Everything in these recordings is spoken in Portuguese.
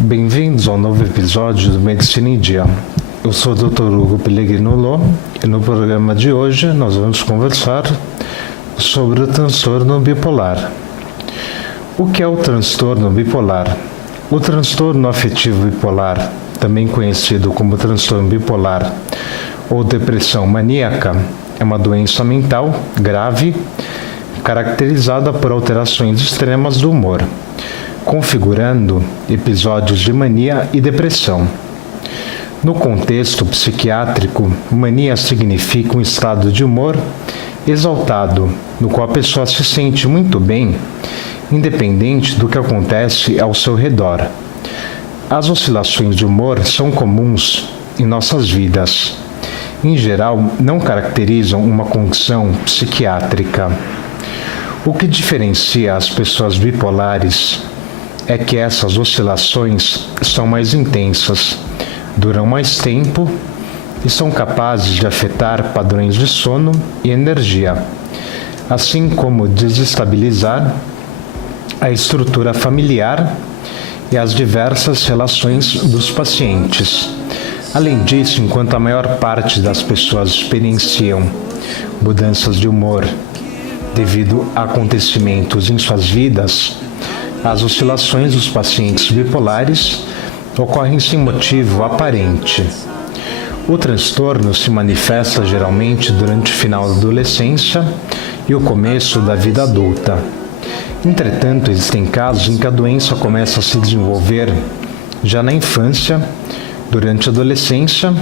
Bem-vindos ao novo episódio do Medicina em Dia. Eu sou o Dr. Hugo Pellegrino Lô e no programa de hoje nós vamos conversar sobre o transtorno bipolar. O que é o transtorno bipolar? O transtorno afetivo bipolar, também conhecido como transtorno bipolar ou depressão maníaca, é uma doença mental grave caracterizada por alterações extremas do humor, configurando episódios de mania e depressão. No contexto psiquiátrico, mania significa um estado de humor exaltado, no qual a pessoa se sente muito bem, independente do que acontece ao seu redor. As oscilações de humor são comuns em nossas vidas. Em geral, não caracterizam uma condição psiquiátrica. O que diferencia as pessoas bipolares é que essas oscilações são mais intensas, duram mais tempo e são capazes de afetar padrões de sono e energia, assim como desestabilizar a estrutura familiar e as diversas relações dos pacientes. Além disso, enquanto a maior parte das pessoas experienciam mudanças de humor devido a acontecimentos em suas vidas, as oscilações dos pacientes bipolares ocorrem sem motivo aparente. O transtorno se manifesta geralmente durante o final da adolescência e o começo da vida adulta. Entretanto, existem casos em que a doença começa a se desenvolver já na infância, durante a adolescência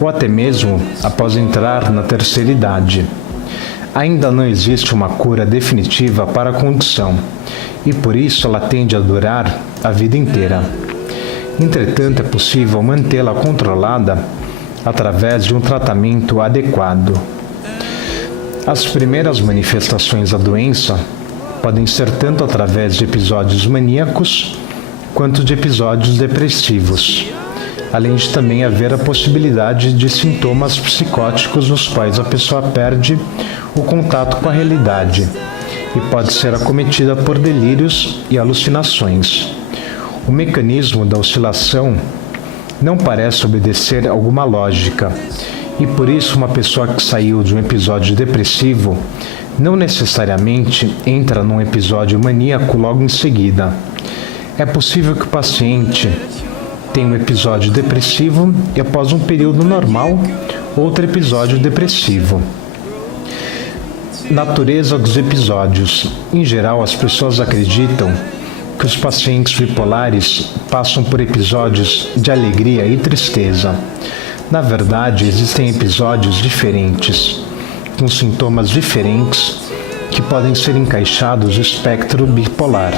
ou até mesmo após entrar na terceira idade. Ainda não existe uma cura definitiva para a condição e por isso ela tende a durar a vida inteira. Entretanto, é possível mantê-la controlada através de um tratamento adequado. As primeiras manifestações da doença podem ser tanto através de episódios maníacos quanto de episódios depressivos, além de também haver a possibilidade de sintomas psicóticos nos quais a pessoa perde o contato com a realidade e pode ser acometida por delírios e alucinações. O mecanismo da oscilação não parece obedecer a alguma lógica e por isso uma pessoa que saiu de um episódio depressivo não necessariamente entra num episódio maníaco logo em seguida. É possível que o paciente tenha um episódio depressivo e após um período normal, outro episódio depressivo. Natureza dos episódios. Em geral, as pessoas acreditam que os pacientes bipolares passam por episódios de alegria e tristeza. Na verdade, existem episódios diferentes, com sintomas diferentes, que podem ser encaixados no espectro bipolar.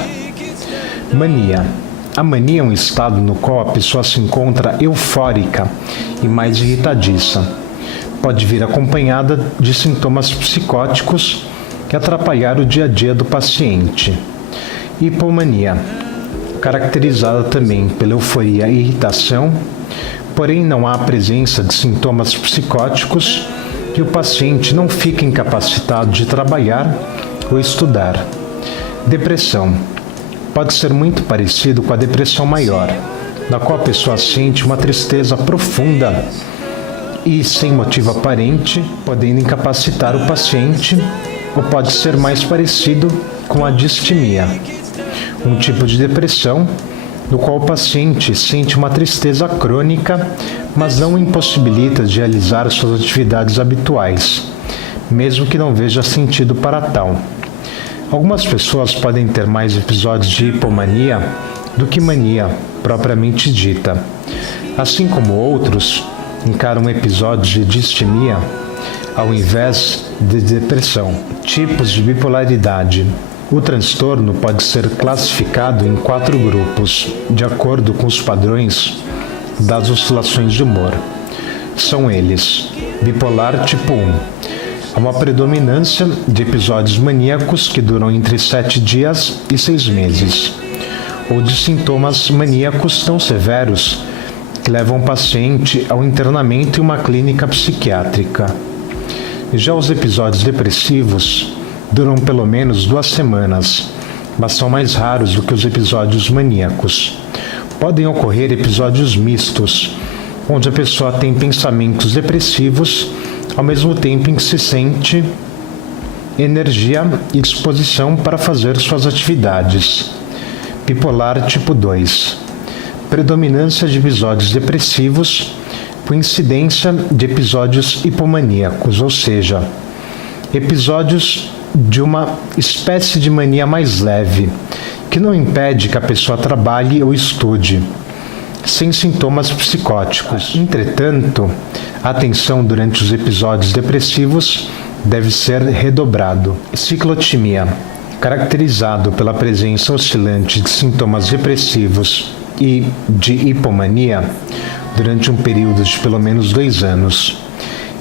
Mania. A mania é um estado no qual a pessoa se encontra eufórica e mais irritadiça. Pode vir acompanhada de sintomas psicóticos que atrapalhar o dia a dia do paciente. Hipomania, caracterizada também pela euforia e irritação, porém não há a presença de sintomas psicóticos e o paciente não fica incapacitado de trabalhar ou estudar. Depressão, pode ser muito parecido com a depressão maior, na qual a pessoa sente uma tristeza profunda e sem motivo aparente, podendo incapacitar o paciente, ou pode ser mais parecido com a distimia, um tipo de depressão no qual o paciente sente uma tristeza crônica, mas não o impossibilita de realizar suas atividades habituais, mesmo que não veja sentido para tal. Algumas pessoas podem ter mais episódios de hipomania do que mania propriamente dita. Assim como outros encaram episódios de distimia ao invés de depressão. Tipos de bipolaridade. O transtorno pode ser classificado em 4 grupos, de acordo com os padrões das oscilações de humor. São eles: bipolar tipo 1. Há uma predominância de episódios maníacos que duram entre 7 dias e 6 meses, ou de sintomas maníacos tão severos que levam o paciente ao internamento em uma clínica psiquiátrica. Já os episódios depressivos duram pelo menos 2 semanas, mas são mais raros do que os episódios maníacos. Podem ocorrer episódios mistos, onde a pessoa tem pensamentos depressivos, ao mesmo tempo em que se sente energia e disposição para fazer suas atividades. Bipolar tipo 2. Predominância de episódios depressivos, coincidência de episódios hipomaníacos, ou seja, episódios de uma espécie de mania mais leve, que não impede que a pessoa trabalhe ou estude, sem sintomas psicóticos. Entretanto, a atenção durante os episódios depressivos deve ser redobrado. Ciclotimia, caracterizado pela presença oscilante de sintomas depressivos e de hipomania durante um período de pelo menos 2 anos.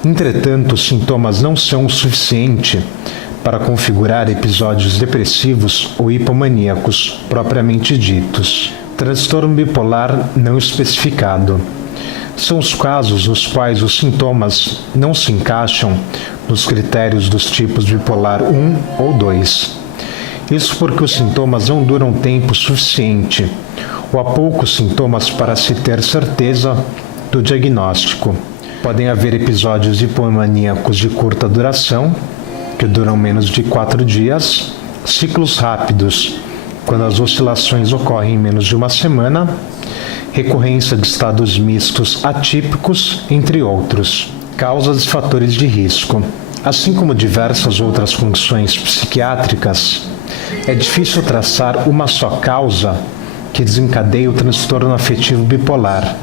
Entretanto, os sintomas não são o suficiente para configurar episódios depressivos ou hipomaníacos propriamente ditos. Transtorno bipolar não especificado. São os casos nos quais os sintomas não se encaixam nos critérios dos tipos bipolar 1 ou 2. Isso porque os sintomas não duram tempo suficiente ou há poucos sintomas para se ter certeza do diagnóstico. Podem haver episódios hipomaníacos de curta duração, que duram menos de 4 dias, ciclos rápidos, quando as oscilações ocorrem em menos de uma semana, recorrência de estados mistos atípicos, entre outros. Causas e fatores de risco. Assim como diversas outras condições psiquiátricas, é difícil traçar uma só causa que desencadeia o transtorno afetivo bipolar.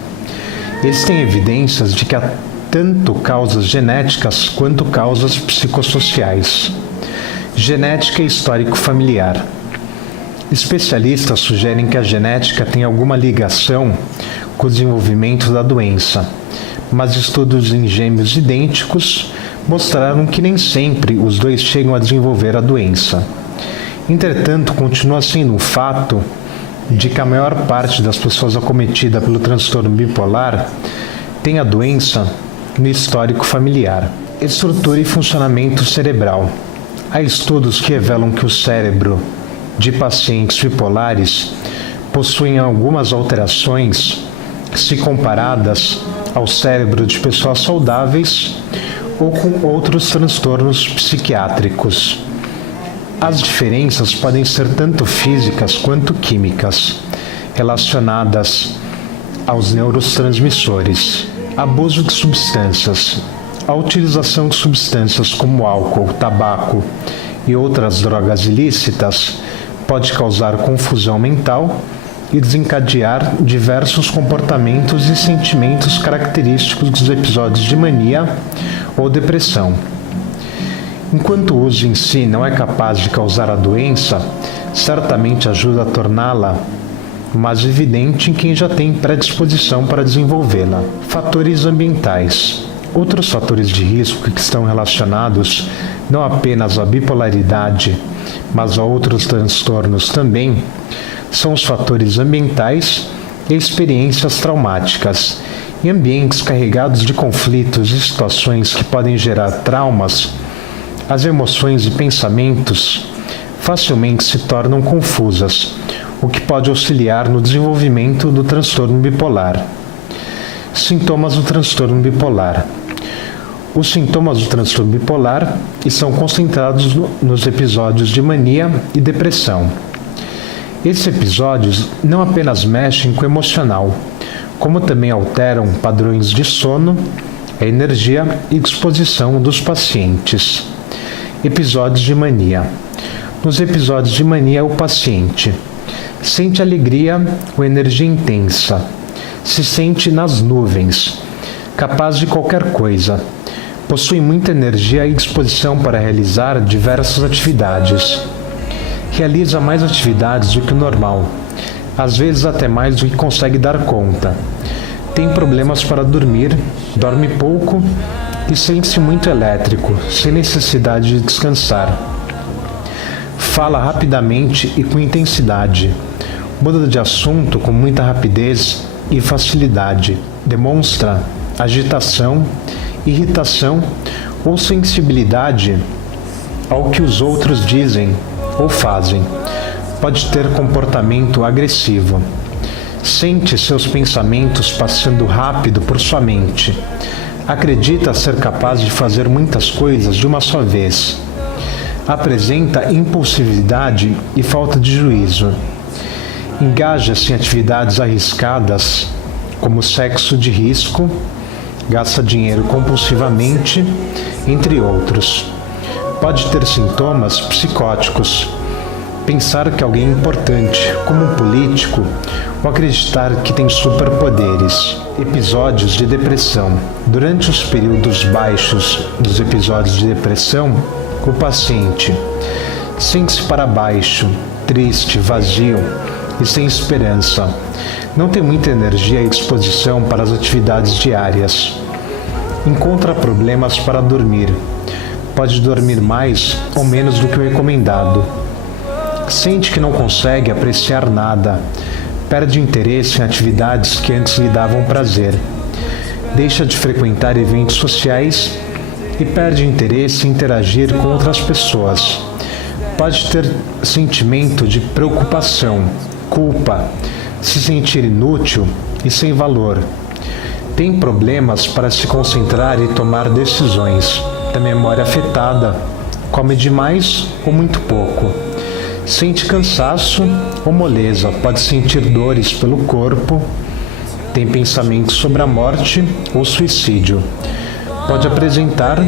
Existem evidências de que há tanto causas genéticas quanto causas psicossociais. Genética e histórico familiar. Especialistas sugerem que a genética tem alguma ligação com o desenvolvimento da doença, mas estudos em gêmeos idênticos mostraram que nem sempre os dois chegam a desenvolver a doença. Entretanto, continua sendo um fato de que a maior parte das pessoas acometidas pelo transtorno bipolar tem a doença no histórico familiar. Estrutura e funcionamento cerebral. Há estudos que revelam que o cérebro de pacientes bipolares possuem algumas alterações se comparadas ao cérebro de pessoas saudáveis ou com outros transtornos psiquiátricos. As diferenças podem ser tanto físicas quanto químicas, relacionadas aos neurotransmissores. Abuso de substâncias. A utilização de substâncias como álcool, tabaco e outras drogas ilícitas pode causar confusão mental e desencadear diversos comportamentos e sentimentos característicos dos episódios de mania ou depressão. Enquanto o uso em si não é capaz de causar a doença, certamente ajuda a torná-la mais evidente em quem já tem predisposição para desenvolvê-la. Fatores ambientais. Outros fatores de risco que estão relacionados não apenas à bipolaridade, mas a outros transtornos também, são os fatores ambientais e experiências traumáticas. Em ambientes carregados de conflitos e situações que podem gerar traumas, as emoções e pensamentos facilmente se tornam confusas, o que pode auxiliar no desenvolvimento do transtorno bipolar. Sintomas do transtorno bipolar. Os sintomas do transtorno bipolar estão concentrados nos episódios de mania e depressão. Esses episódios não apenas mexem com o emocional, como também alteram padrões de sono, a energia e disposição dos pacientes. Episódios de mania. Nos episódios de mania, o paciente sente alegria ou energia intensa, se sente nas nuvens, capaz de qualquer coisa, possui muita energia e disposição para realizar diversas atividades. Realiza mais atividades do que o normal, às vezes até mais do que consegue dar conta. Tem problemas para dormir, dorme pouco e sente-se muito elétrico, sem necessidade de descansar. Fala rapidamente e com intensidade. Muda de assunto com muita rapidez e facilidade. Demonstra agitação, irritação ou sensibilidade ao que os outros dizem ou fazem. Pode ter comportamento agressivo. Sente seus pensamentos passando rápido por sua mente. Acredita ser capaz de fazer muitas coisas de uma só vez. Apresenta impulsividade e falta de juízo. Engaja-se em atividades arriscadas, como sexo de risco, gasta dinheiro compulsivamente, entre outros. Pode ter sintomas psicóticos, pensar que alguém é importante, como um político, ou acreditar que tem superpoderes. Episódios de depressão. Durante os períodos baixos dos episódios de depressão, o paciente sente-se para baixo, triste, vazio e sem esperança. Não tem muita energia e disposição para as atividades diárias. Encontra problemas para dormir. Pode dormir mais ou menos do que o recomendado. Sente que não consegue apreciar nada. Perde interesse em atividades que antes lhe davam prazer. Deixa de frequentar eventos sociais e perde interesse em interagir com outras pessoas. Pode ter sentimento de preocupação, culpa, se sentir inútil e sem valor. Tem problemas para se concentrar e tomar decisões. Tem memória afetada, come demais ou muito pouco. Sente cansaço ou moleza, pode sentir dores pelo corpo, tem pensamentos sobre a morte ou suicídio. Pode apresentar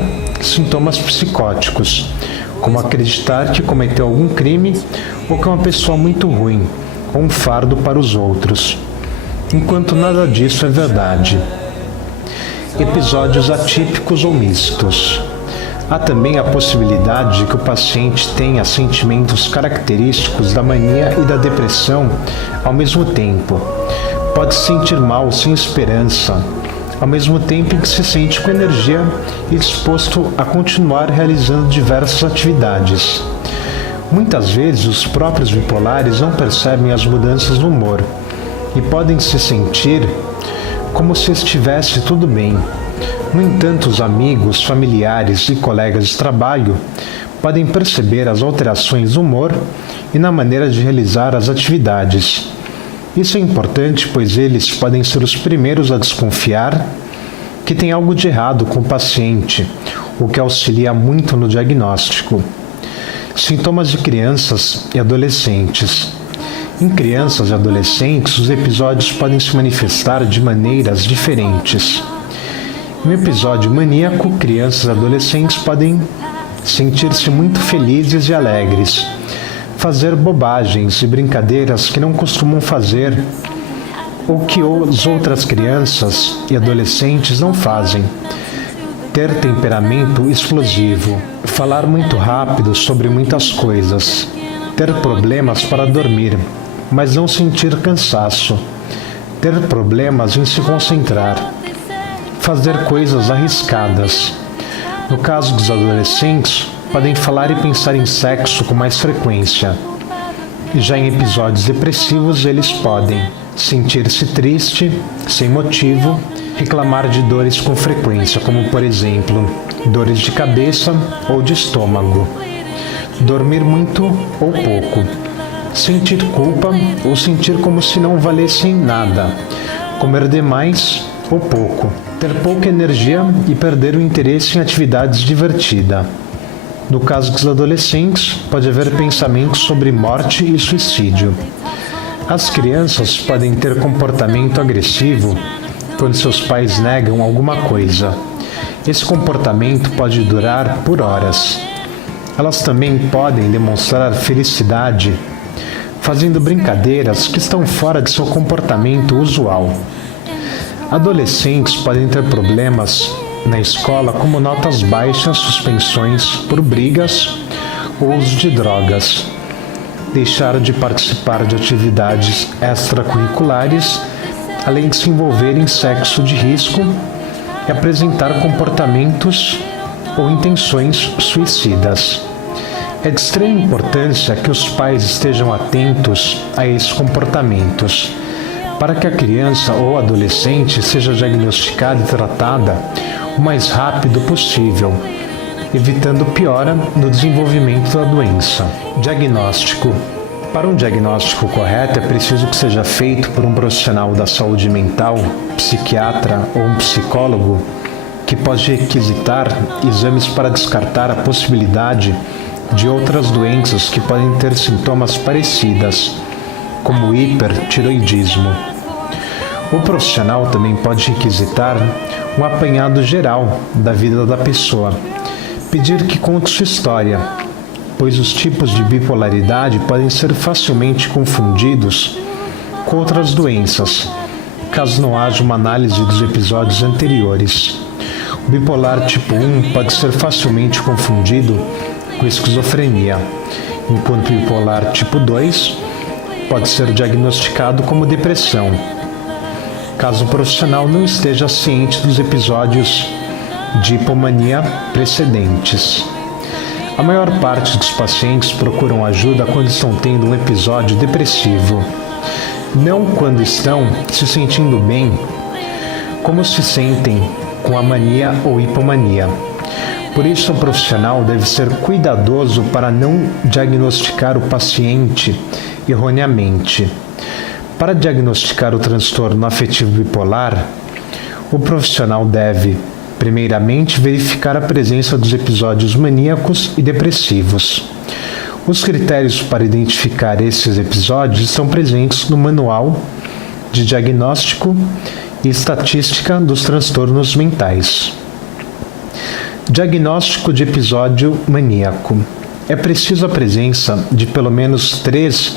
sintomas psicóticos, como acreditar que cometeu algum crime ou que é uma pessoa muito ruim, ou um fardo para os outros, enquanto nada disso é verdade. Episódios atípicos ou mistos. Há também a possibilidade de que o paciente tenha sentimentos característicos da mania e da depressão ao mesmo tempo. Pode se sentir mal, sem esperança, ao mesmo tempo em que se sente com energia e disposto a continuar realizando diversas atividades. Muitas vezes, os próprios bipolares não percebem as mudanças no humor e podem se sentir como se estivesse tudo bem. No entanto, os amigos, familiares e colegas de trabalho podem perceber as alterações no humor e na maneira de realizar as atividades. Isso é importante, pois eles podem ser os primeiros a desconfiar que tem algo de errado com o paciente, o que auxilia muito no diagnóstico. Sintomas de crianças e adolescentes. Em crianças e adolescentes, os episódios podem se manifestar de maneiras diferentes. Em um episódio maníaco, crianças e adolescentes podem sentir-se muito felizes e alegres, fazer bobagens e brincadeiras que não costumam fazer ou que as outras crianças e adolescentes não fazem, ter temperamento explosivo, falar muito rápido sobre muitas coisas, ter problemas para dormir, mas não sentir cansaço, ter problemas em se concentrar, fazer coisas arriscadas. No caso dos adolescentes, podem falar e pensar em sexo com mais frequência. E já em episódios depressivos, eles podem sentir-se triste, sem motivo, reclamar de dores com frequência, como por exemplo, dores de cabeça ou de estômago, dormir muito ou pouco, sentir culpa ou sentir como se não valessem nada, comer demais ou pouco, ter pouca energia e perder o interesse em atividades divertidas. No caso dos adolescentes, pode haver pensamentos sobre morte e suicídio. As crianças podem ter comportamento agressivo quando seus pais negam alguma coisa. Esse comportamento pode durar por horas. Elas também podem demonstrar felicidade fazendo brincadeiras que estão fora de seu comportamento usual. Adolescentes podem ter problemas na escola como notas baixas, suspensões por brigas ou uso de drogas, deixar de participar de atividades extracurriculares, além de se envolver em sexo de risco e apresentar comportamentos ou intenções suicidas. É de extrema importância que os pais estejam atentos a esses comportamentos, para que a criança ou adolescente seja diagnosticada e tratada o mais rápido possível, evitando piora no desenvolvimento da doença. Diagnóstico. Para um diagnóstico correto, é preciso que seja feito por um profissional da saúde mental, psiquiatra ou um psicólogo, que pode requisitar exames para descartar a possibilidade de outras doenças que podem ter sintomas parecidas, como o hipertiroidismo. O profissional também pode requisitar um apanhado geral da vida da pessoa, pedir que conte sua história, pois os tipos de bipolaridade podem ser facilmente confundidos com outras doenças, caso não haja uma análise dos episódios anteriores. O bipolar tipo 1 pode ser facilmente confundido com esquizofrenia, enquanto o bipolar tipo 2 pode ser diagnosticado como depressão, caso o profissional não esteja ciente dos episódios de hipomania precedentes. A maior parte dos pacientes procuram ajuda quando estão tendo um episódio depressivo, não quando estão se sentindo bem, como se sentem com a mania ou hipomania. Por isso, o profissional deve ser cuidadoso para não diagnosticar o paciente erroneamente. Para diagnosticar o transtorno afetivo bipolar, o profissional deve, primeiramente, verificar a presença dos episódios maníacos e depressivos. Os critérios para identificar esses episódios estão presentes no Manual de Diagnóstico e Estatística dos Transtornos Mentais. Diagnóstico de episódio maníaco. É preciso a presença de pelo menos 3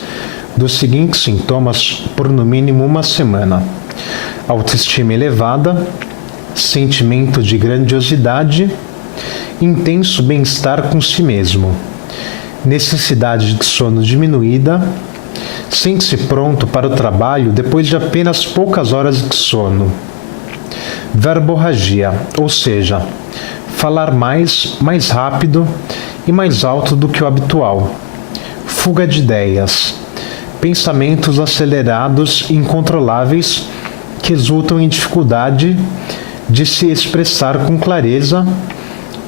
dos seguintes sintomas por no mínimo uma semana: autoestima elevada, sentimento de grandiosidade, intenso bem-estar com si mesmo, necessidade de sono diminuída, sente-se pronto para o trabalho depois de apenas poucas horas de sono, verborragia, ou seja, falar mais rápido e mais alto do que o habitual, fuga de ideias, pensamentos acelerados e incontroláveis que resultam em dificuldade de se expressar com clareza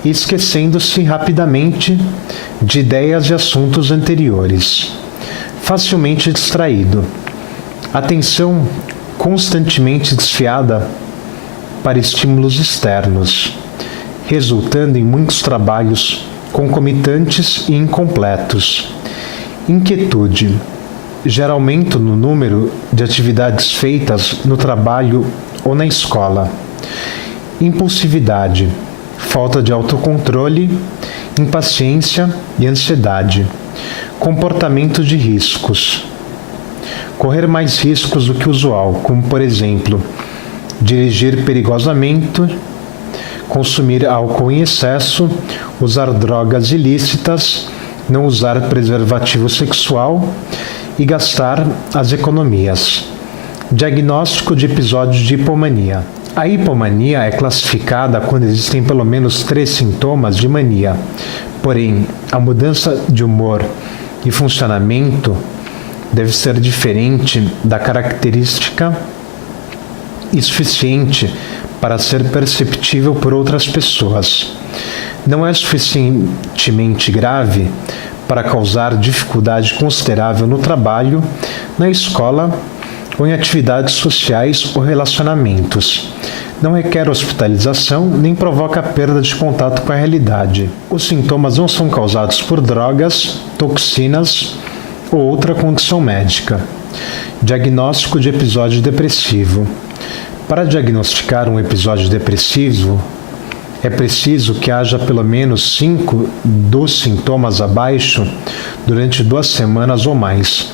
e esquecendo-se rapidamente de ideias e assuntos anteriores, facilmente distraído, atenção constantemente desviada para estímulos externos, resultando em muitos trabalhos concomitantes e incompletos, inquietude, gera aumento no número de atividades feitas no trabalho ou na escola, impulsividade, falta de autocontrole, impaciência e ansiedade, comportamento de riscos, correr mais riscos do que o usual, como por exemplo, dirigir perigosamente, consumir álcool em excesso, usar drogas ilícitas, não usar preservativo sexual e gastar as economias. Diagnóstico de episódios de hipomania. A hipomania é classificada quando existem pelo menos 3 sintomas de mania. Porém, a mudança de humor e funcionamento deve ser diferente da característica e suficiente para ser perceptível por outras pessoas. Não é suficientemente grave para causar dificuldade considerável no trabalho, na escola ou em atividades sociais ou relacionamentos. Não requer hospitalização nem provoca perda de contato com a realidade. Os sintomas não são causados por drogas, toxinas ou outra condição médica. Diagnóstico de episódio depressivo. Para diagnosticar um episódio depressivo, é preciso que haja pelo menos 5 dos sintomas abaixo durante 2 semanas ou mais,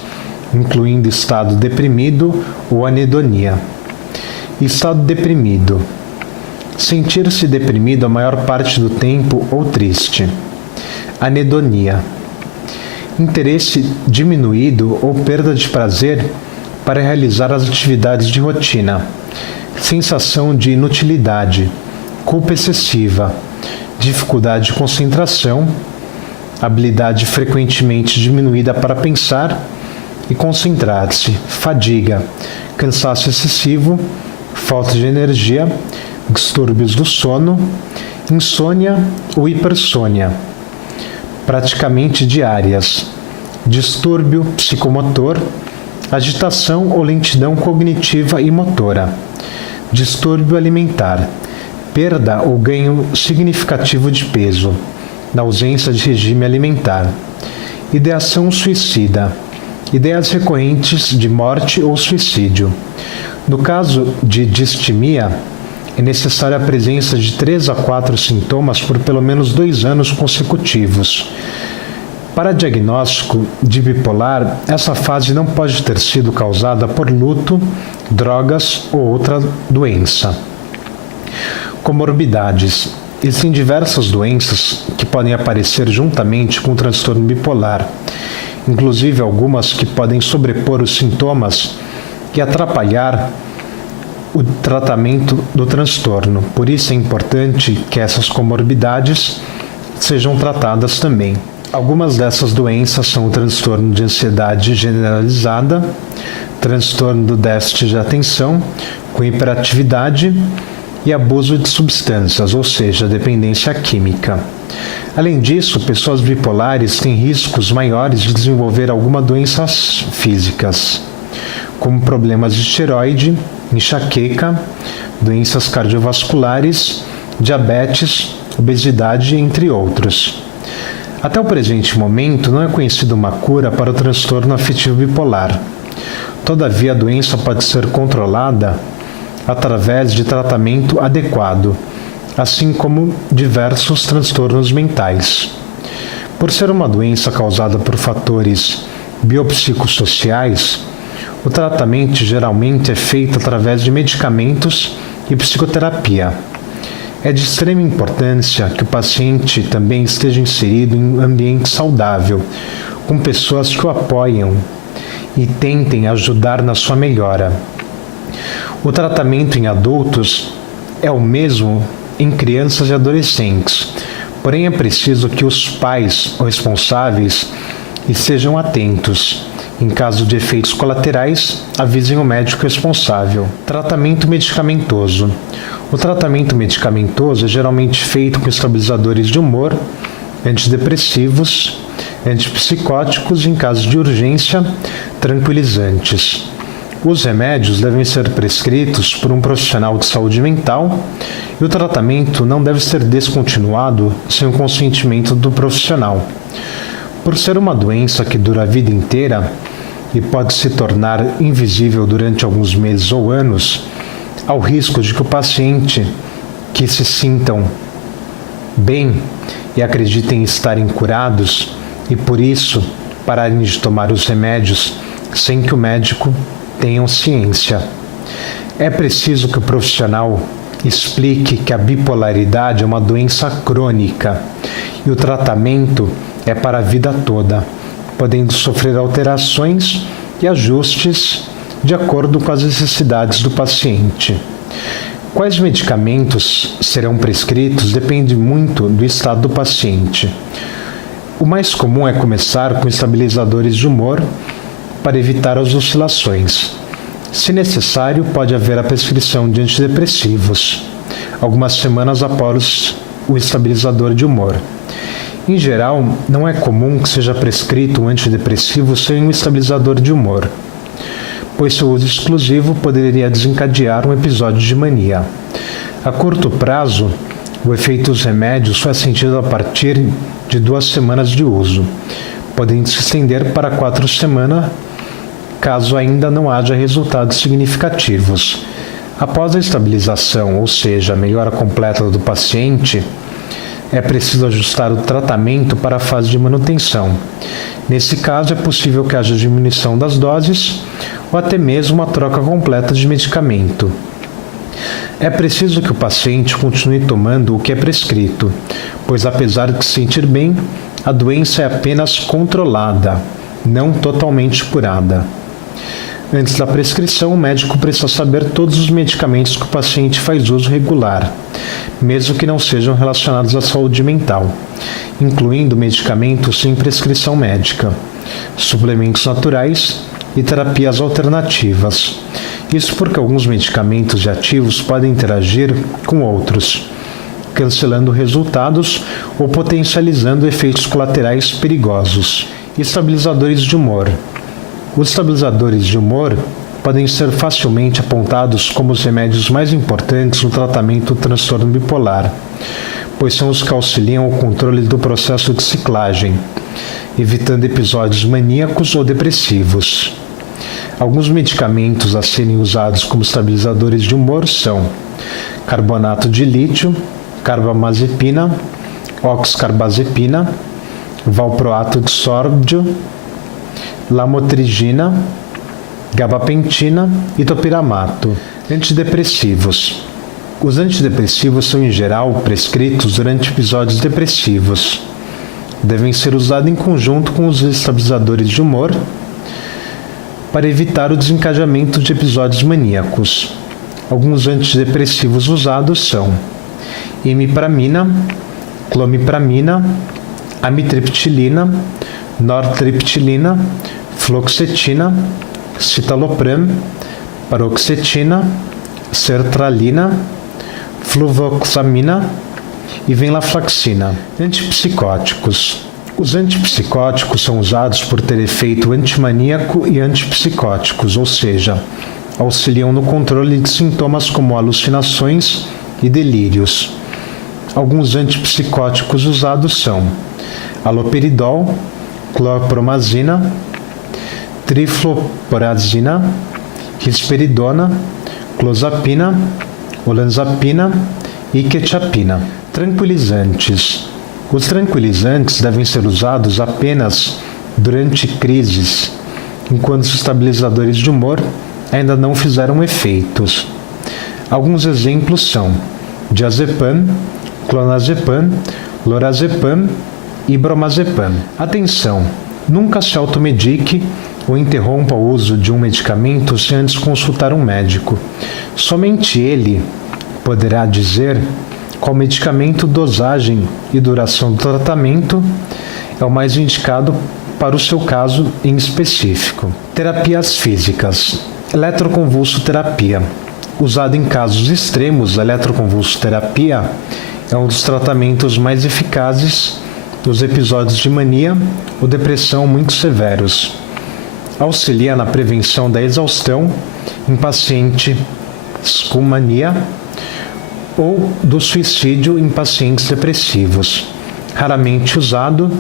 incluindo estado deprimido ou anedonia. Estado deprimido. Sentir-se deprimido a maior parte do tempo ou triste. Anedonia. Interesse diminuído ou perda de prazer para realizar as atividades de rotina. Sensação de inutilidade, culpa excessiva, dificuldade de concentração, habilidade frequentemente diminuída para pensar e concentrar-se, fadiga, cansaço excessivo, falta de energia, distúrbios do sono, insônia ou hipersônia, praticamente diárias, distúrbio psicomotor, agitação ou lentidão cognitiva e motora, distúrbio alimentar, perda ou ganho significativo de peso, na ausência de regime alimentar, ideação suicida, ideias recorrentes de morte ou suicídio. No caso de distimia, é necessária a presença de 3 a 4 sintomas por pelo menos 2 anos consecutivos. Para diagnóstico de bipolar, essa fase não pode ter sido causada por luto, drogas ou outra doença. Comorbidades. Existem diversas doenças que podem aparecer juntamente com o transtorno bipolar, inclusive algumas que podem sobrepor os sintomas e atrapalhar o tratamento do transtorno. Por isso é importante que essas comorbidades sejam tratadas também. Algumas dessas doenças são o transtorno de ansiedade generalizada, transtorno do déficit de atenção, com hiperatividade e abuso de substâncias, ou seja, dependência química. Além disso, pessoas bipolares têm riscos maiores de desenvolver algumas doenças físicas, como problemas de tireoide, enxaqueca, doenças cardiovasculares, diabetes, obesidade, entre outros. Até o presente momento, não é conhecida uma cura para o transtorno afetivo bipolar. Todavia, a doença pode ser controlada através de tratamento adequado, assim como diversos transtornos mentais. Por ser uma doença causada por fatores biopsicossociais, o tratamento geralmente é feito através de medicamentos e psicoterapia. É de extrema importância que o paciente também esteja inserido em um ambiente saudável, com pessoas que o apoiam e tentem ajudar na sua melhora. O tratamento em adultos é o mesmo em crianças e adolescentes, porém é preciso que os pais responsáveis estejam atentos. Em caso de efeitos colaterais, avisem o médico responsável. Tratamento medicamentoso. O tratamento medicamentoso é geralmente feito com estabilizadores de humor, antidepressivos, antipsicóticos e, em caso de urgência, tranquilizantes. Os remédios devem ser prescritos por um profissional de saúde mental e o tratamento não deve ser descontinuado sem o consentimento do profissional. Por ser uma doença que dura a vida inteira e pode se tornar invisível durante alguns meses ou anos, há o risco de que o paciente que se sintam bem e acreditem estarem curados e, por isso, pararem de tomar os remédios sem que o médico tenha ciência. É preciso que o profissional explique que a bipolaridade é uma doença crônica e o tratamento é para a vida toda, podendo sofrer alterações e ajustes de acordo com as necessidades do paciente. Quais medicamentos serão prescritos depende muito do estado do paciente. O mais comum é começar com estabilizadores de humor para evitar as oscilações. Se necessário, pode haver a prescrição de antidepressivos, algumas semanas após o estabilizador de humor. Em geral, não é comum que seja prescrito um antidepressivo sem um estabilizador de humor, pois seu uso exclusivo poderia desencadear um episódio de mania. A curto prazo, o efeito dos remédios só é sentido a partir de 2 semanas de uso, podendo se estender para 4 semanas, caso ainda não haja resultados significativos. Após a estabilização, ou seja, a melhora completa do paciente, é preciso ajustar o tratamento para a fase de manutenção. Nesse caso, é possível que haja diminuição das doses ou até mesmo uma troca completa de medicamento. É preciso que o paciente continue tomando o que é prescrito, pois apesar de se sentir bem, a doença é apenas controlada, não totalmente curada. Antes da prescrição, o médico precisa saber todos os medicamentos que o paciente faz uso regular, mesmo que não sejam relacionados à saúde mental, incluindo medicamentos sem prescrição médica, suplementos naturais e terapias alternativas. Isso porque alguns medicamentos e ativos podem interagir com outros, cancelando resultados ou potencializando efeitos colaterais perigosos. Estabilizadores de humor. Os estabilizadores de humor podem ser facilmente apontados como os remédios mais importantes no tratamento do transtorno bipolar, pois são os que auxiliam o controle do processo de ciclagem, evitando episódios maníacos ou depressivos. Alguns medicamentos a serem usados como estabilizadores de humor são carbonato de lítio, carbamazepina, oxcarbazepina, valproato de sódio, lamotrigina, gabapentina e topiramato. Antidepressivos. Os antidepressivos são, em geral, prescritos durante episódios depressivos. Devem ser usados em conjunto com os estabilizadores de humor para evitar o desencadeamento de episódios maníacos. Alguns antidepressivos usados são imipramina, clomipramina, amitriptilina, nortriptilina, fluoxetina, citalopram, paroxetina, sertralina, fluvoxamina e venlafaxina. Antipsicóticos. Os antipsicóticos são usados por ter efeito antimaníaco e antipsicóticos, ou seja, auxiliam no controle de sintomas como alucinações e delírios. Alguns antipsicóticos usados são haloperidol, clorpromazina, trifluoporazina, risperidona, clozapina, olanzapina e quetiapina. Tranquilizantes. Os tranquilizantes devem ser usados apenas durante crises, enquanto os estabilizadores de humor ainda não fizeram efeitos. Alguns exemplos são diazepam, clonazepam, lorazepam e bromazepam. Atenção! Nunca se automedique ou interrompa o uso de um medicamento sem antes consultar um médico. Somente ele poderá dizer qual medicamento, dosagem e duração do tratamento é o mais indicado para o seu caso em específico. Terapias físicas. Eletroconvulsoterapia. Usada em casos extremos, a eletroconvulsoterapia é um dos tratamentos mais eficazes dos episódios de mania ou depressão muito severos. Auxilia na prevenção da exaustão em pacientes com mania ou do suicídio em pacientes depressivos. Raramente usado,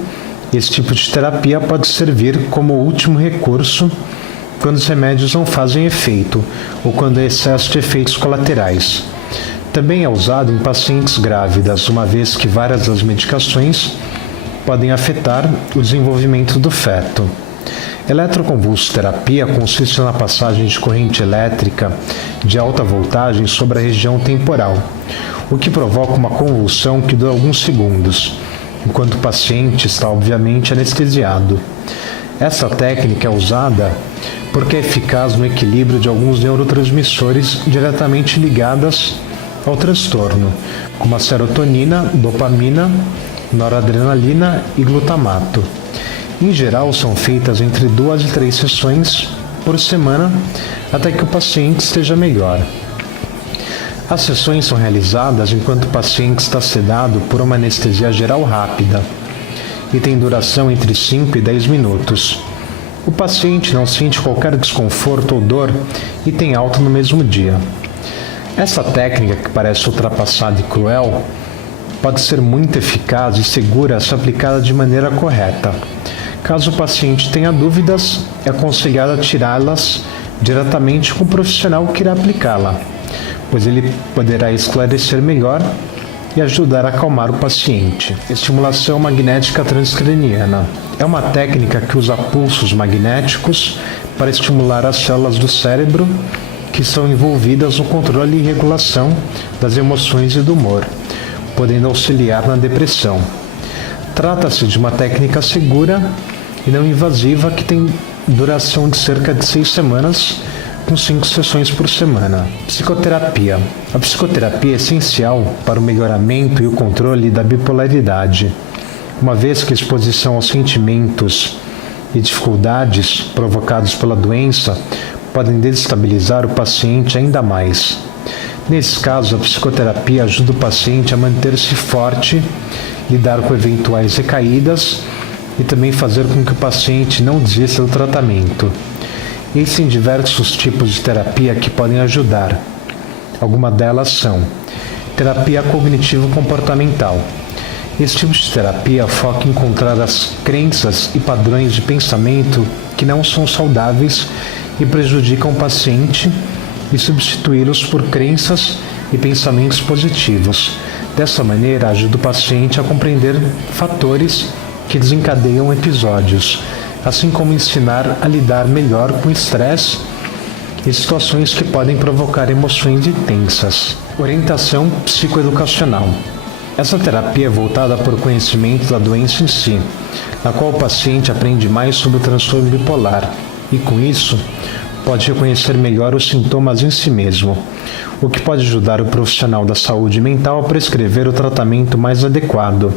esse tipo de terapia pode servir como último recurso quando os remédios não fazem efeito ou quando há excesso de efeitos colaterais. Também é usado em pacientes grávidas, uma vez que várias das medicações podem afetar o desenvolvimento do feto. Eletroconvulsoterapia consiste na passagem de corrente elétrica de alta voltagem sobre a região temporal, o que provoca uma convulsão que dura alguns segundos, enquanto o paciente está obviamente anestesiado. Essa técnica é usada porque é eficaz no equilíbrio de alguns neurotransmissores diretamente ligados ao transtorno, como a serotonina, dopamina, noradrenalina e glutamato. Em geral, são feitas entre 2 e 3 sessões por semana até que o paciente esteja melhor. As sessões são realizadas enquanto o paciente está sedado por uma anestesia geral rápida e tem duração entre 5 e 10 minutos. O paciente não sente qualquer desconforto ou dor e tem alta no mesmo dia. Essa técnica, que parece ultrapassada e cruel, pode ser muito eficaz e segura se aplicada de maneira correta. Caso o paciente tenha dúvidas, é aconselhado tirá-las diretamente com o profissional que irá aplicá-la, pois ele poderá esclarecer melhor e ajudar a acalmar o paciente. Estimulação magnética transcraniana. É uma técnica que usa pulsos magnéticos para estimular as células do cérebro que são envolvidas no controle e regulação das emoções e do humor, podendo auxiliar na depressão. Trata-se de uma técnica segura e não invasiva que tem duração de cerca de 6 semanas, com 5 sessões por semana. Psicoterapia. A psicoterapia é essencial para o melhoramento e o controle da bipolaridade, uma vez que a exposição aos sentimentos e dificuldades provocados pela doença podem desestabilizar o paciente ainda mais. Nesses casos, a psicoterapia ajuda o paciente a manter-se forte, lidar com eventuais recaídas e também fazer com que o paciente não desista do tratamento. Existem diversos tipos de terapia que podem ajudar. Algumas delas são terapia cognitivo-comportamental. Esse tipo de terapia foca em encontrar as crenças e padrões de pensamento que não são saudáveis e prejudicam o paciente e substituí-los por crenças e pensamentos positivos. Dessa maneira, ajuda o paciente a compreender fatores que desencadeiam episódios, assim como ensinar a lidar melhor com estresse e situações que podem provocar emoções intensas. Orientação psicoeducacional. Essa terapia é voltada para o conhecimento da doença em si, na qual o paciente aprende mais sobre o transtorno bipolar e, com isso, pode reconhecer melhor os sintomas em si mesmo, o que pode ajudar o profissional da saúde mental a prescrever o tratamento mais adequado.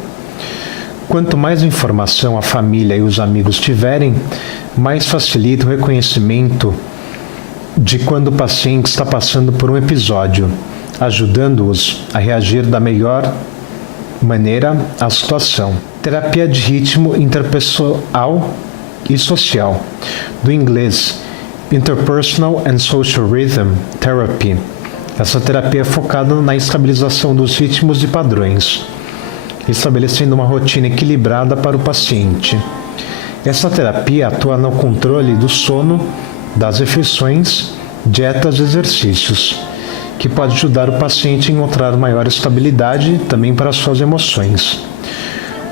Quanto mais informação a família e os amigos tiverem, mais facilita o reconhecimento de quando o paciente está passando por um episódio, ajudando-os a reagir da melhor maneira à situação. Terapia de ritmo interpessoal e social, do inglês Interpersonal and Social Rhythm Therapy. Essa terapia é focada na estabilização dos ritmos e padrões, estabelecendo uma rotina equilibrada para o paciente. Essa terapia atua no controle do sono, das refeições, dietas e exercícios, que pode ajudar o paciente a encontrar maior estabilidade também para suas emoções.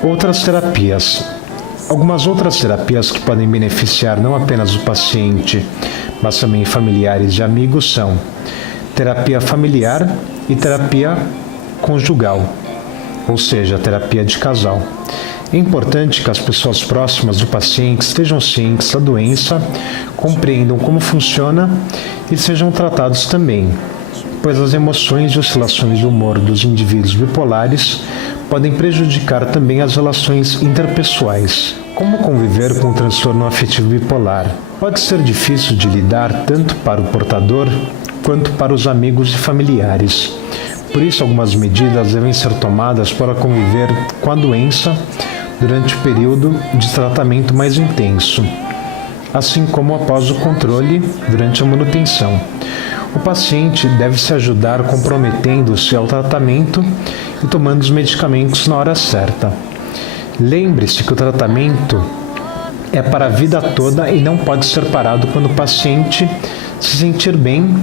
Outras terapias. Algumas outras terapias que podem beneficiar não apenas o paciente, mas também familiares e amigos são terapia familiar e terapia conjugal, ou seja, terapia de casal. É importante que as pessoas próximas do paciente estejam cientes da doença, compreendam como funciona e sejam tratados também, pois as emoções e oscilações do humor dos indivíduos bipolares podem prejudicar também as relações interpessoais. Como conviver com o transtorno afetivo bipolar? Pode ser difícil de lidar tanto para o portador quanto para os amigos e familiares. Por isso, algumas medidas devem ser tomadas para conviver com a doença durante o período de tratamento mais intenso, assim como após o controle durante a manutenção. O paciente deve se ajudar comprometendo-se ao tratamento e tomando os medicamentos na hora certa. Lembre-se que o tratamento é para a vida toda e não pode ser parado quando o paciente se sentir bem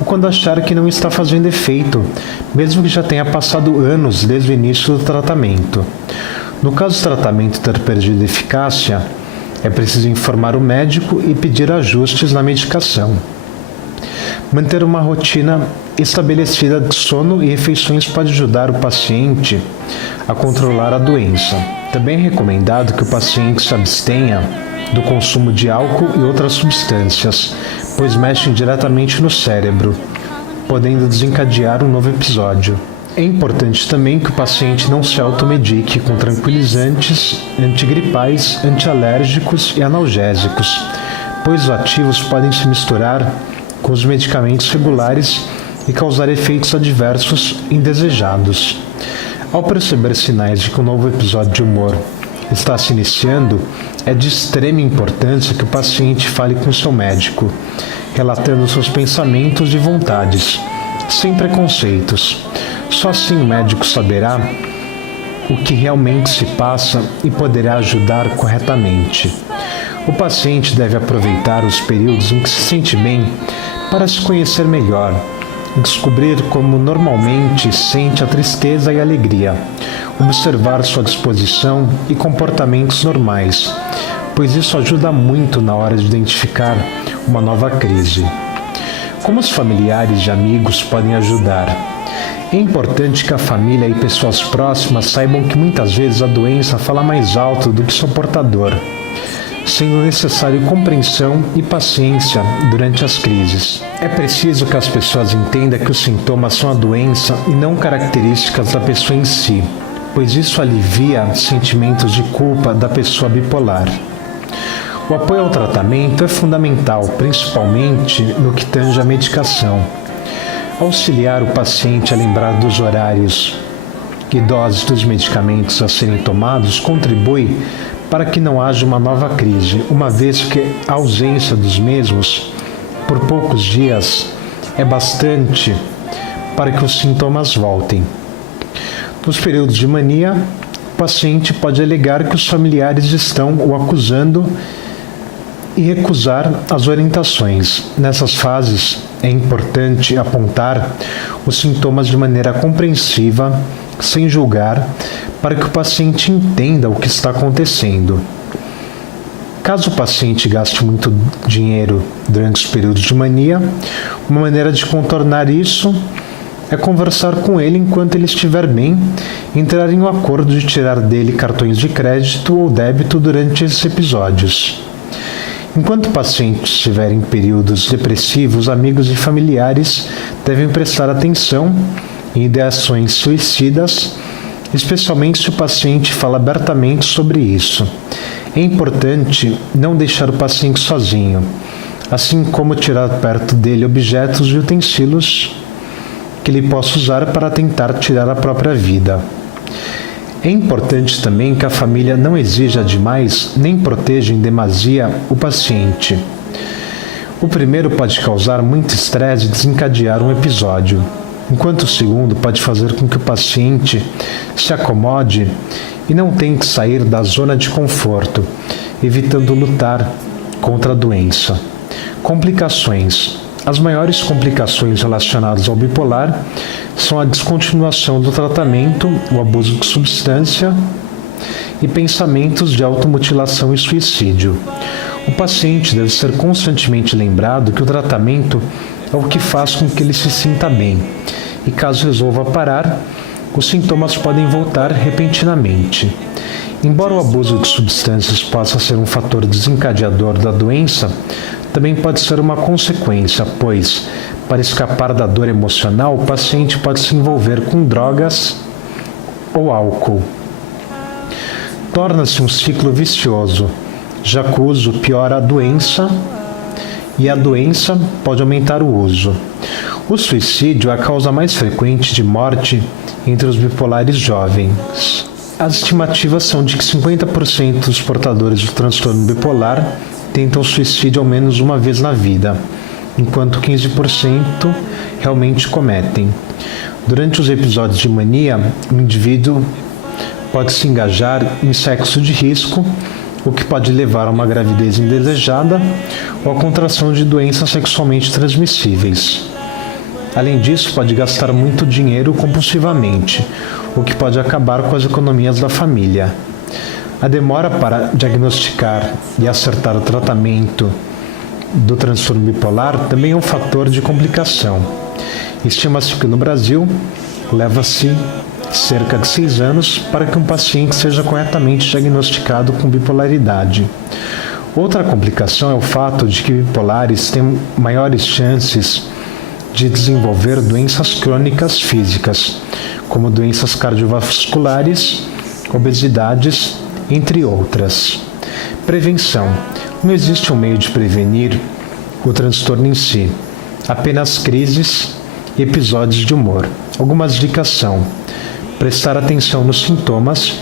ou quando achar que não está fazendo efeito, mesmo que já tenha passado anos desde o início do tratamento. No caso do tratamento ter perdido eficácia, é preciso informar o médico e pedir ajustes na medicação. Manter uma rotina estabelecida de sono e refeições pode ajudar o paciente a controlar a doença. Também é recomendado que o paciente se abstenha do consumo de álcool e outras substâncias, pois mexem diretamente no cérebro, podendo desencadear um novo episódio. É importante também que o paciente não se automedique com tranquilizantes, antigripais, antialérgicos e analgésicos, pois os ativos podem se misturar com os medicamentos regulares e causar efeitos adversos indesejados. Ao perceber sinais de que um novo episódio de humor está se iniciando, é de extrema importância que o paciente fale com seu médico, relatando seus pensamentos e vontades, sem preconceitos. Só assim o médico saberá o que realmente se passa e poderá ajudar corretamente. O paciente deve aproveitar os períodos em que se sente bem para se conhecer melhor, descobrir como normalmente sente a tristeza e a alegria, observar sua disposição e comportamentos normais, pois isso ajuda muito na hora de identificar uma nova crise. Como os familiares e amigos podem ajudar? É importante que a família e pessoas próximas saibam que muitas vezes a doença fala mais alto do que seu portador, sendo necessário compreensão e paciência durante as crises. É preciso que as pessoas entendam que os sintomas são a doença e não características da pessoa em si, pois isso alivia sentimentos de culpa da pessoa bipolar. O apoio ao tratamento é fundamental, principalmente no que tange à medicação. Auxiliar o paciente a lembrar dos horários e doses dos medicamentos a serem tomados contribui para que não haja uma nova crise, uma vez que a ausência dos mesmos por poucos dias é bastante para que os sintomas voltem. Nos períodos de mania, o paciente pode alegar que os familiares estão o acusando e recusar as orientações. Nessas fases, é importante apontar os sintomas de maneira compreensiva, sem julgar, para que o paciente entenda o que está acontecendo. Caso o paciente gaste muito dinheiro durante os períodos de mania, uma maneira de contornar isso é conversar com ele enquanto ele estiver bem, entrar em um acordo de tirar dele cartões de crédito ou débito durante esses episódios. Enquanto o paciente estiver em períodos depressivos, amigos e familiares devem prestar atenção em ideações suicidas, especialmente se o paciente fala abertamente sobre isso. É importante não deixar o paciente sozinho, assim como tirar perto dele objetos e utensílios que ele possa usar para tentar tirar a própria vida. É importante também que a família não exija demais nem proteja em demasia o paciente. O primeiro pode causar muito estresse e desencadear um episódio, enquanto o segundo pode fazer com que o paciente se acomode e não tente sair da zona de conforto, evitando lutar contra a doença. Complicações. As maiores complicações relacionadas ao bipolar são a descontinuação do tratamento, o abuso de substância e pensamentos de automutilação e suicídio. O paciente deve ser constantemente lembrado que o tratamento é o que faz com que ele se sinta bem, e caso resolva parar, os sintomas podem voltar repentinamente. Embora o abuso de substâncias possa ser um fator desencadeador da doença, também pode ser uma consequência, pois, para escapar da dor emocional, o paciente pode se envolver com drogas ou álcool. Torna-se um ciclo vicioso, já que o uso piora a doença e a doença pode aumentar o uso. O suicídio é a causa mais frequente de morte entre os bipolares jovens. As estimativas são de que 50% dos portadores do transtorno bipolar tentam suicídio ao menos uma vez na vida, enquanto 15% realmente cometem. Durante os episódios de mania, o indivíduo pode se engajar em sexo de risco, o que pode levar a uma gravidez indesejada ou a contração de doenças sexualmente transmissíveis. Além disso, pode gastar muito dinheiro compulsivamente, o que pode acabar com as economias da família. A demora para diagnosticar e acertar o tratamento do transtorno bipolar também é um fator de complicação. Estima-se que no Brasil leva-se cerca de 6 anos para que um paciente seja corretamente diagnosticado com bipolaridade. Outra complicação é o fato de que bipolares têm maiores chances de desenvolver doenças crônicas físicas, como doenças cardiovasculares, obesidades, entre outras. Prevenção. Não existe um meio de prevenir o transtorno em si, apenas crises e episódios de humor. Algumas dicas são: prestar atenção nos sintomas,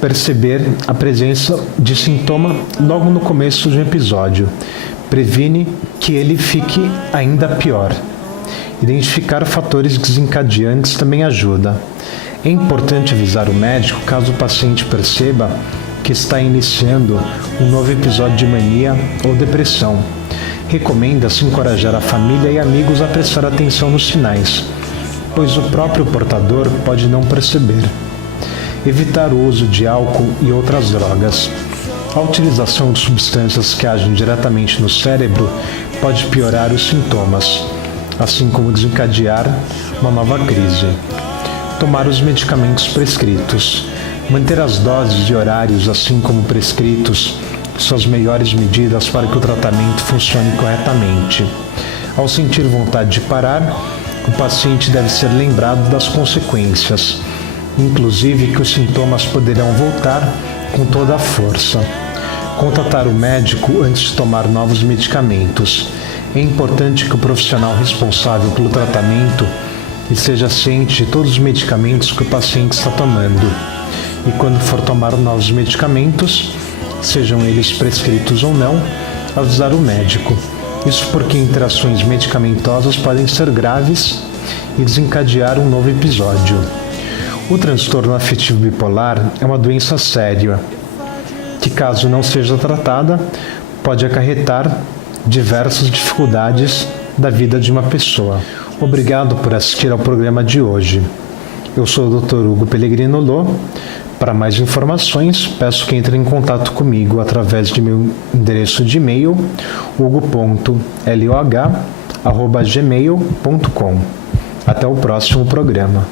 perceber a presença de sintoma logo no começo de um episódio, previne que ele fique ainda pior. Identificar fatores desencadeantes também ajuda. É importante avisar o médico caso o paciente perceba que está iniciando um novo episódio de mania ou depressão. Recomenda-se encorajar a família e amigos a prestar atenção nos sinais, pois o próprio portador pode não perceber. Evitar o uso de álcool e outras drogas. A utilização de substâncias que agem diretamente no cérebro pode piorar os sintomas, assim como desencadear uma nova crise. Tomar os medicamentos prescritos. Manter as doses e horários, assim como prescritos, são as melhores medidas para que o tratamento funcione corretamente. Ao sentir vontade de parar, o paciente deve ser lembrado das consequências, inclusive que os sintomas poderão voltar com toda a força. Contatar o médico antes de tomar novos medicamentos. É importante que o profissional responsável pelo tratamento esteja ciente de todos os medicamentos que o paciente está tomando. E quando for tomar novos medicamentos, sejam eles prescritos ou não, avisar o médico. Isso porque interações medicamentosas podem ser graves e desencadear um novo episódio. O transtorno afetivo bipolar é uma doença séria, que caso não seja tratada, pode acarretar diversas dificuldades da vida de uma pessoa. Obrigado por assistir ao programa de hoje. Eu sou o Dr. Hugo Pellegrino Lô. Para mais informações, peço que entre em contato comigo através de meu endereço de e-mail, hugo.loh@gmail.com. Até o próximo programa.